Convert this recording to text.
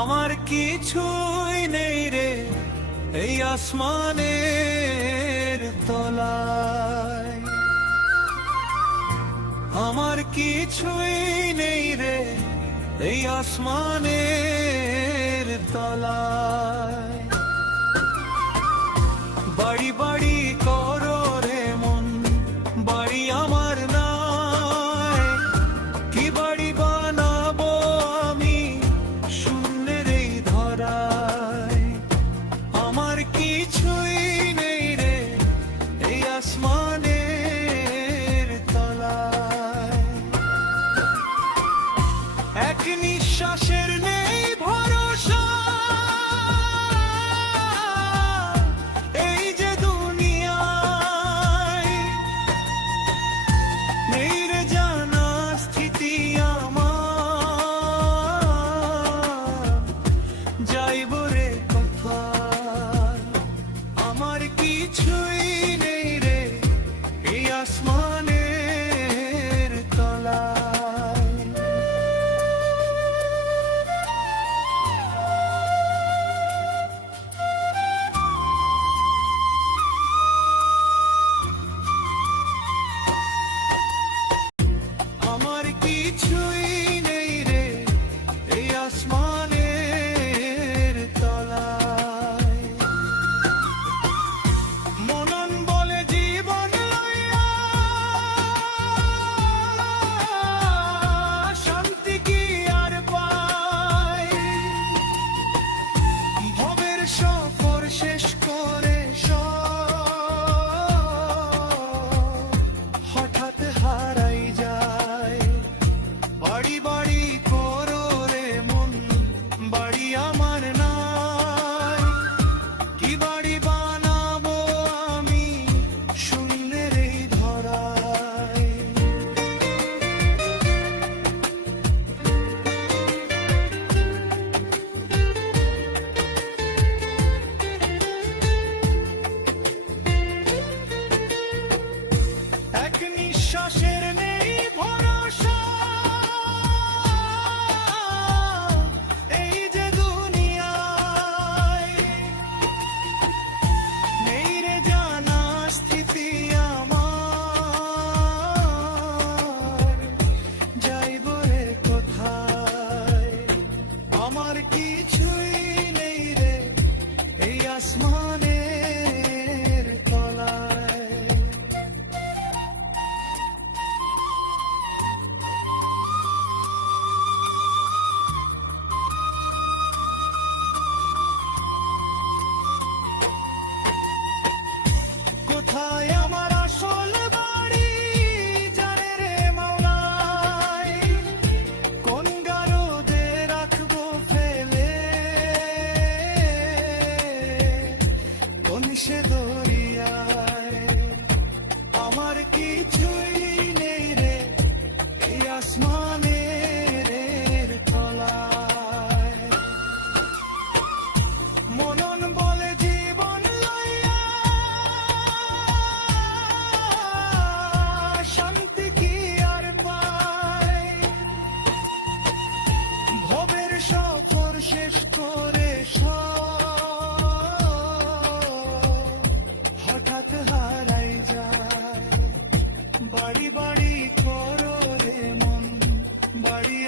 আমার কিছুই নেই রে এই আসমানের তলায়, আমার কিছুই নেই রে এই আসমানের তলায়। বাড়ি বাড়ি করো রে মন, বাড়ি আমার নাই, কি বাড়ি বানাবো আমি শূন্যের এই ধরায়। আমার কিছুই নেই রে এই আসমানের তলায়, এক নিঃশ্বাসের নেই ভরসা, এই যে দুনিয়ায় নেই রে জানা স্থিতি আমার, যাইব রে কোথায়। আমার কিছুই নেই রে এই আসমানের তলায়। আমার কিছুই নেই রে এই আসমানের তলায়। মনন বলে জীবন লইয়া শান্তি কি আর পাই, ভবের সফর শেষ করে হঠাৎ হারাই যায়। বাড়ি বাড়ি করো রে মন, বাড়ি আমার নাই, কি বাড়ি বানাবো আমি শূন্যের এই ধরায়। এক নিঃশ্বাসের নেই ভরসা, এই যে দুনিয়ায় নেই রে জানা স্থিতি আমার, যাইব রে কোথায়। আমার কিছুই নেই রে এই আসমানের তলায়। কোথায় আমার আসল বাড়ি জানে রে মাওলাই, কোন গারদে রাখবো ফেলে, কোন সে দরিয়ায়। আমার কিছুই নেই রে এই আসমানের তলায়। মনন বলে জীবন লইয়া শান্তি কি আর পাই, ভবের সফর শেষ করে হঠাৎ হারাই যায়। বাড়ি বাড়ি করো রে মন, বাড়ি